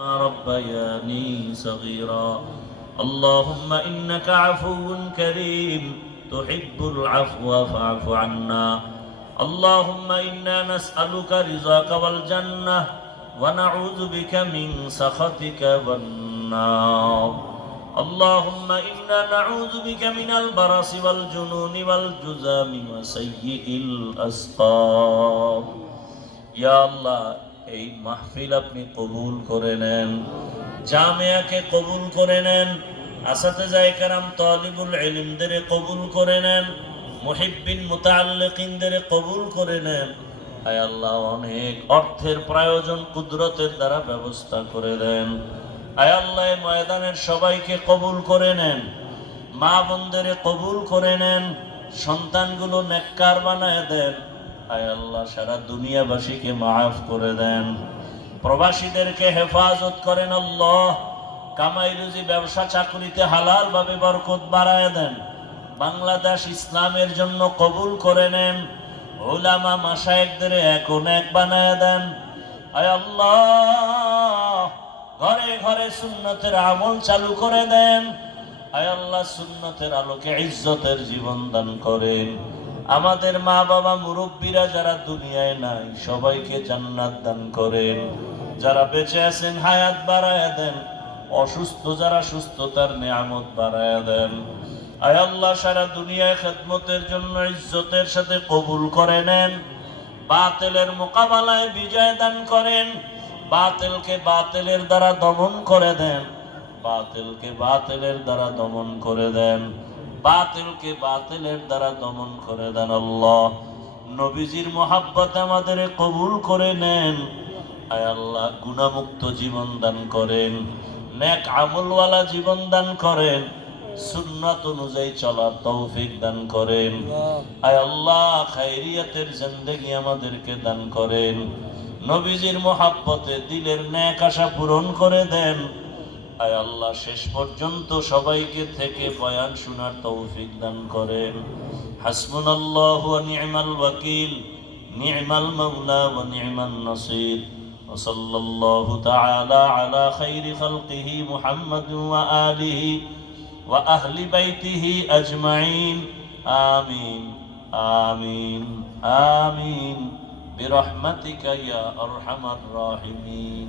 ربياني صغيرا اللهم إنك عفو كريم تحب العفو فاعف عنا اللهم إنا نسألك رضاك والجنة ونعوذ بك من سخطك والنار اللهم إنا نعوذ بك من البرص والجنون والجذام وسيء الأسقام يا الله এই মাহফিল আপনি কবুল করে নেন, জামিয়াকে কবুল করে নেন, আসাতেজায়ে কেরাম তালিবুল ইলমদের কবুল করে নেন, মুহিব্বিন মুতাআল্লিকিনদের কবুল করে নেন। আয় আল্লাহ, অনেক অর্থের প্রয়োজন কুদরতের দ্বারা ব্যবস্থা করে দেন। আয় আল্লাহ, ময়দানের সবাইকে কবুল করে নেন, মা বোনদের কবুল করে নেন, সন্তানগুলো নেককার বানায় দেন। আয় আল্লাহ, সারা দুনিয়াবাসীকে মাফ করে দেন, প্রবাসীদেরকে হেফাজত করেন। আল্লাহ, কামাই রুজি ব্যবসা চাকরিতে হালাল ভাবে বরকত বাড়ায় দেন। বাংলাদেশ ইসলামের জন্য কবুল করে নেন, উলামা মাশায়েখদের এখন এক বানায় দেন। আয় আল্লাহ, ঘরে ঘরে সুন্নতের আমল চালু করে দেন। আয় আল্লাহ, সুন্নতের আলোকে ইজ্জতের জীবন দান করেন। আমাদের মা বাবা মুরব্বীরা যারা দুনিয়ায় নাই সবাইকে জান্নাত দান করেন। যারা বেঁচে আছেন হায়াত বাড়ায়া দেন, অসুস্থ যারা সুস্থতার নিয়ামত বাড়ায়া দেন। আয় আল্লাহ, সারা দুনিয়ায় খেদমতের জন্য ইজ্জতের সাথে কবুল করে নেন। বাতিলের মোকাবেলায় বিজয় দান করেন, বাতিলকে বাতিলের দ্বারা দমন করে দেন, বাতিলকে বাতিলের দ্বারা দমন করে দেন, বাতিলকে বাতিলের দ্বারা দমন করে দেন। আল্লাহ, নবীজির মোহাব্বত আমাদের কবুল করে নেন। আয় আল্লাহ, গুনাহমুক্ত জীবন দান করেন, নেক আমলওয়ালা জীবন দান করেন, সুন্নাত অনুযায়ী চলার তৌফিক দান করেন। আয় আল্লাহ, খায়রিয়াতের জিন্দেগি আমাদেরকে দান করেন, নবীজির মোহাব্বতে দিলের নেক আশা পূরণ করে দেন। আয় আল্লাহ, শেষ পর্যন্ত সবাইকে থেকে বয়ান শোনার তৌফিক দান করেন। হাসবুনাল্লাহু ওয়া নি'মাল ওয়াকিল, নি'মাল মাওলা ওয়া নি'মান নাসির। ওয়া সাল্লাল্লাহু তাআলা আলা খাইরি খালকিহি মুহাম্মাদিন ওয়া আলিহি ওয়া আহলি বাইতিহি আজমাইন। আমিন আমিন আমিন বিরহমাতিকা ইয়া আরহামার রাহিমিন।